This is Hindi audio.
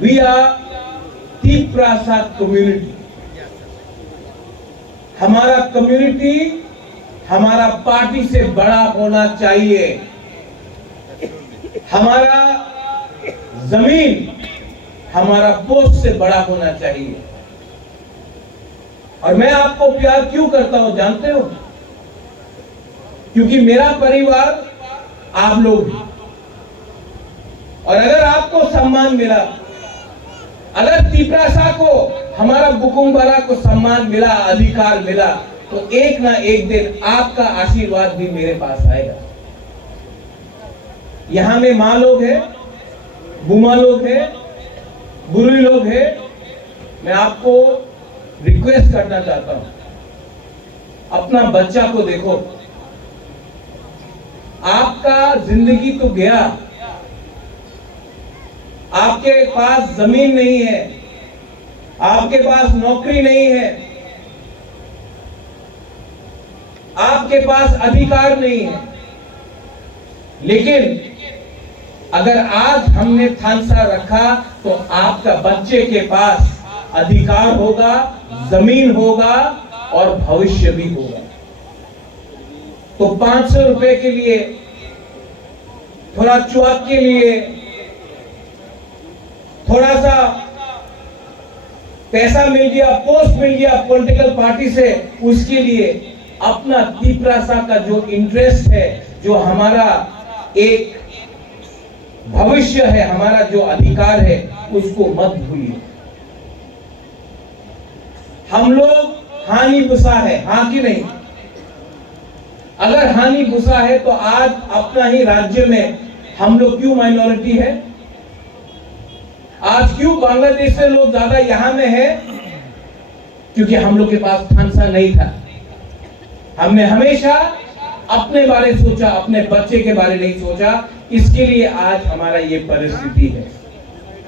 We are Tiprasa community. हमारा कम्युनिटी हमारा पार्टी से बड़ा होना चाहिए। हमारा जमीन हमारा पोस्ट से बड़ा होना चाहिए। और मैं आपको प्यार क्यों करता हूं जानते हो? क्योंकि मेरा परिवार आप लोग हैं। और अगर आपको सम्मान मिला, अगर तिपरासा को, हमारा बुकुमबरा को सम्मान मिला, अधिकार मिला, तो एक ना एक दिन आपका आशीर्वाद भी मेरे पास आएगा। यहां में मां लोग हैं, बुमा लोग हैं, बुरी लोग हैं। मैं आपको रिक्वेस्ट करना चाहता हूं, अपना बच्चा को देखो। आपका जिंदगी तो गया, आपके पास जमीन नहीं है, आपके पास नौकरी नहीं है, आपके पास अधिकार नहीं है। लेकिन अगर आज हमने थानसा रखा तो आपका बच्चे के पास अधिकार होगा, जमीन होगा और भविष्य भी होगा। तो 500 रुपए के लिए, थोड़ा चुआक के लिए, थोड़ा सा पैसा मिल गया, पोस्ट मिल गया पॉलिटिकल पार्टी से, उसके लिए अपना तिपरासा का जो इंटरेस्ट है, जो हमारा एक भविष्य है, हमारा जो अधिकार है, उसको मत भूलिए। हम लोग हानि बुसा है, हाँ कि नहीं? अगर हानि बुसा है तो आज अपना ही राज्य में हम लोग क्यों माइनॉरिटी है? आज क्यों बांग्लादेश से लोग ज्यादा यहां में है? क्योंकि हम लोग के पास थानसा नहीं था। हमने हमेशा अपने बारे सोचा, अपने बच्चे के बारे नहीं सोचा। इसके लिए आज हमारा ये परिस्थिति है।